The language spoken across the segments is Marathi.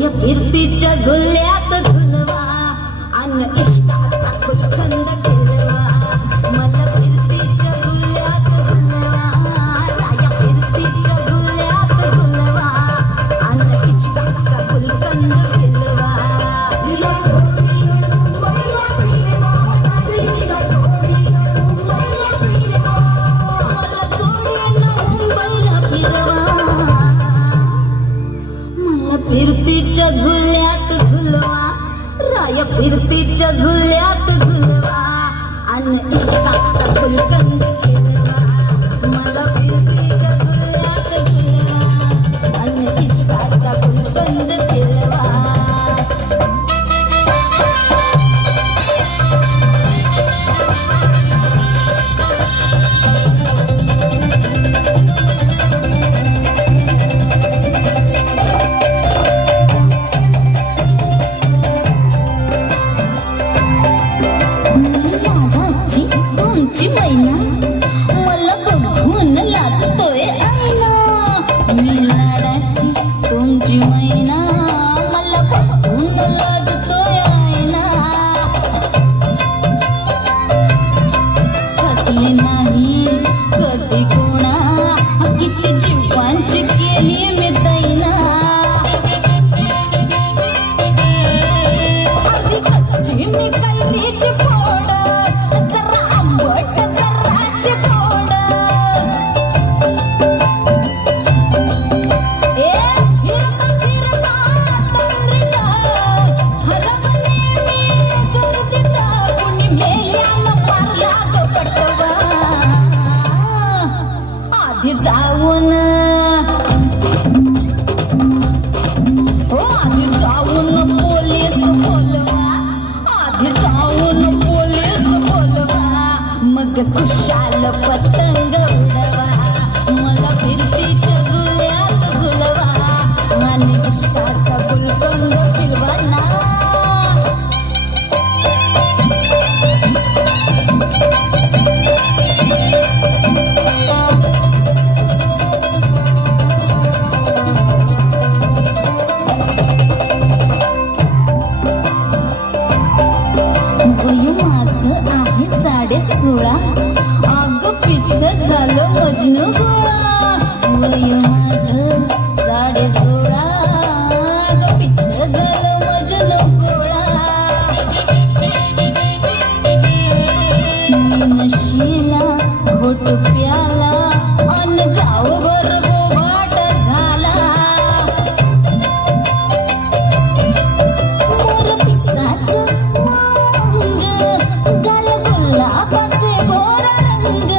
राय फिरतीच्या झुल्यात झुलवा अन इष्टाचा फुलखंड ठेवा मला फिरतीच्या झुल्यात झुलवा राय फिरतीच्या झुल्यात झुलवा अन इष्टाचा फुलखंड ठेवा फिरतीच्या झुल्यात झुलवा राय फिरतीच्या झुल्यात झुलवा अन इष्टाचा फुलकंद खेळवा मला फिरतीच्या झुल्यात झुलवा अन इष्टाचा फुलकंद खेळवा तुमची मैना मला बघून लाजतोय आईना मी लाडाची तुमची मैना मला बघून लाजतोय आईना फसले नाही कधी कोणा किती जीवांची केली मी दैना आधी कच्ची मी कैरीची फोड जरा आंबट जराशी गोड फिरता तंद्रीत हरवले मी गर्दीत कुणी मेल्यानं मारला तो पटवा आधी जाऊन पोलीस बोलवा आधी जाऊन पोलीस बोलवा मग खुशाल पतंग उडवा मला फिरतीच्या झुल्यात झुलवा आणि इष्टाचा गुलकंद फिरवा ना माझं आहे 16.5 अग पिच्छ झालं मजनू गोळा वय माझं 16.5 अग पिच्छ झालं मजनू गोळा मी नशीला घोट प्याला अन गावभर गोबाट झाला मोर पिसाचं गाल गुलाबाचे गोरा रंग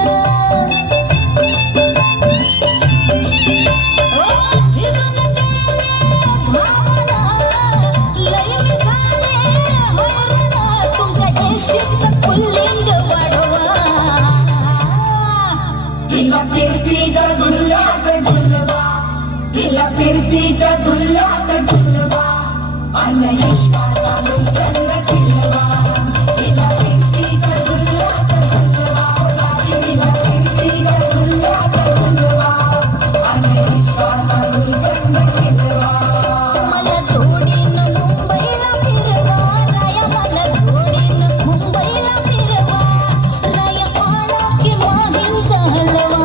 लय मी झाले हैराण तुमच्या येशीचं पुल्लिंग वाढवा हिला फिरतीच्या झुल्यात झुलवा हिला फिरतीच्या झुल्यात झुलवा अन इष्टाचा फुलकंद खेळवा हिला फिरतीच्या झुल्यात झुलवा हिला फिरतीच्या झुल्यात झुलवा अन इष्टाचा फुलकंद खेळवा मला जोडीनं मुंबईला फिरवा राया मला जोडीनं मुंबईला फिरवा राया आणा की माहींचा हलवा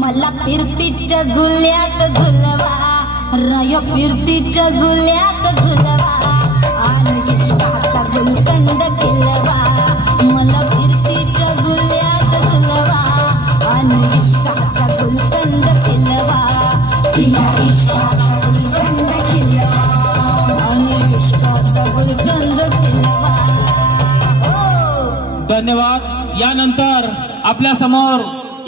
मला फिरतीच्या झुल्यात झुलवा राय फिरतीच्या झुल्यात झुलवा आणि इष्टाचा गुलकंद खेळवा मला फिरतीच्या झुल्यात झुलवा आणि इष्टाचा गुलकंद खेळवा हिला इष्टाचा फुलकंद खेळवा आणि इष्टाचा गुलकंद खेळवा धन्यवाद। यानंतर आपल्या समोर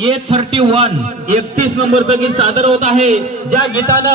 A31 31 नंबरचं गीत सादर होत आहे ज्या गीतानं